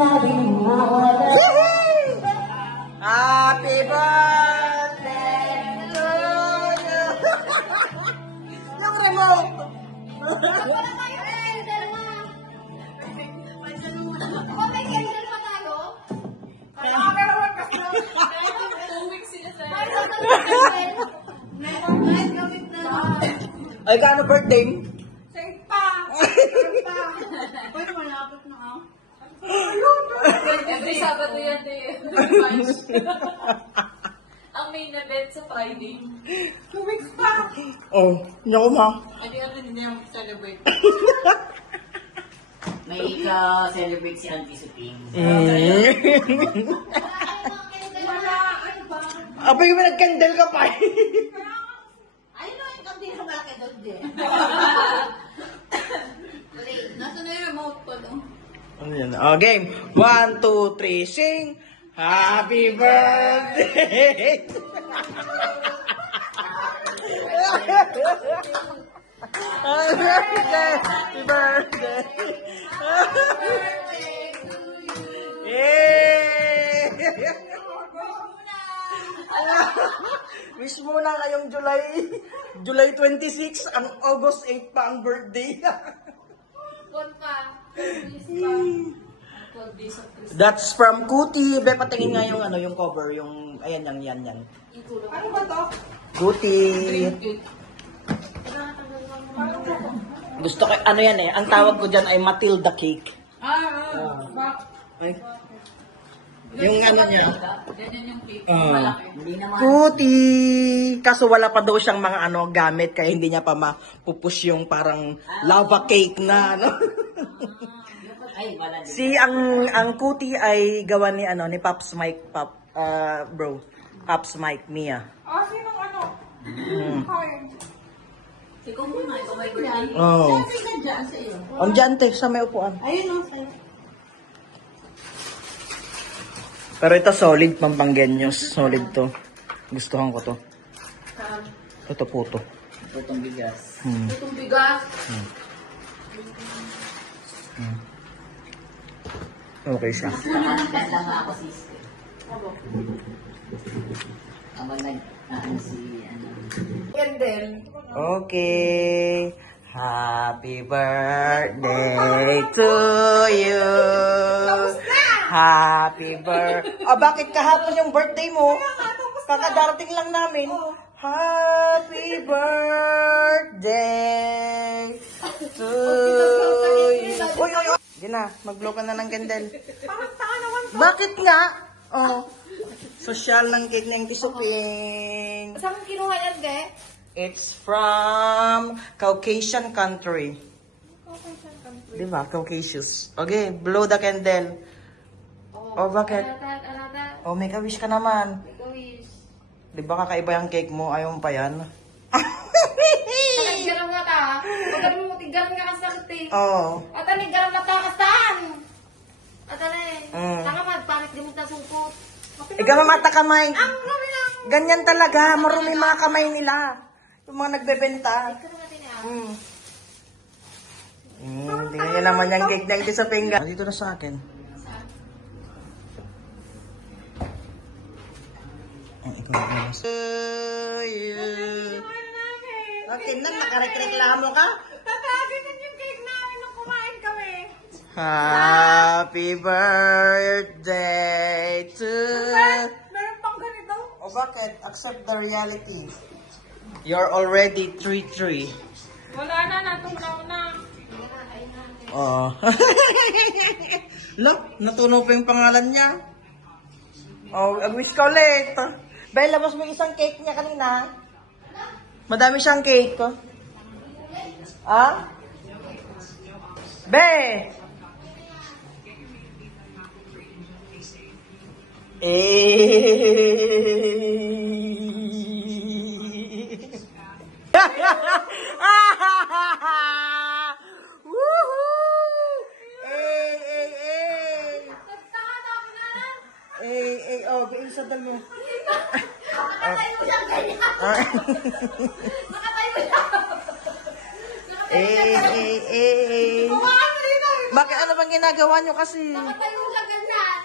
Happy birthday to you! Yung remote! Ay, gaano birthday? Safe pa! Safe pa! Pwede malapit na ako. Every Sabado yan eh. Ang main event sa Friday. 2 weeks pa! Oh, hindi ako ma. Hindi ako celebrate. May ika-celebrate si Auntie Suping. Wala! Ano ba? Abay, may nag-candle ka pa. Ayun na, ikaw din sa malaki doon din. Nasa na yung remote ko doon. Ano yan? Oh, game. 1, 2, 3, sing! Happy birthday! Happy birthday! Yay! Wish muna ngayong July 26, ang August 8 pa ang birthday. One pa. 12 days of Christmas. That's from Kuti. Be, patingin nga yung yung cover, yung ayan yan. Ano ba to? Kuti. Gusto ko ano yan eh. Ang tawag ko diyan ay Matilda cake. Ay. Yung ano niya. Ganyan yung cake. Hindi naman. Kuti. Kaso wala pa daw siyang mga gamit kaya hindi niya pa mapupush yung parang lava cake na Ay, wala din. Si ang Kuti ay gawa ni ni Pops Mike bro. Pops Mike Mia. Ah, sinong ano? Kain. Ikaw muna, ikaw may birthday. Oh. Kasi ka dyan sa iyo. Andiyan te sa may upuan. Ayun o, sa'yo. Pero ito solid Pampanggenyos. Solid to. Gustuhan ko to. Ito po to. Putong bigas. Itong bigas. Okay siya. Nakakas lang ako, sister. Habang si, Candle. Okay. Happy birthday to you. Happy birthday. Bakit kahapon yung birthday mo? Kakadarating lang namin. Happy birthday to you. Uy. Hindi na, mag-blow ka na ng candle. Parang tanga naman. Bakit nga? Oh. Social ng cake ng Tisuping. Saan mo kinuha yan, de? It's from Caucasian country. Diba? Caucasus. Okay, blow the candle. Oh, bakit? Arata. Oh, make a wish ka naman. Ikaw is. Diba kakaiba yung cake mo? Ayaw mo pa yan? Garam nga ta. Pagkat mo, tigaram nga kasi sa tea. Oo. At ano, garam na ta kastaan. At ano eh. Mm. Saka man, panik di mo na sungkot. Ikaw mamata kamay. Ganyan talaga. Marumi mga kamay nila. Yung mga nagbebenta. Ikaw natin ah. Tingnan nyo naman yung cake ng Tisuping. Dito na sa akin. Ikaw na mas. Okay, nan nakareklamo ka? Tatagin yung cake namin nung kumain kami. Happy birthday to... Meron pang ganito. O bakit? Accept the reality. You're already 3-3. Wala na, natunaw na. Oh. Look, natunaw pa yung pangalan niya. Oh, wish ka ulit. Bella, labas mo yung isang cake niya kanina. Madami siyang cake. Ah? Be! Oh, sandal mo. Nakatayo siya ganyan. Nakatayo siya. Hawakan mo dito. Bakit ano bang ginagawa nyo kasi? Nakatayo siya ganyan.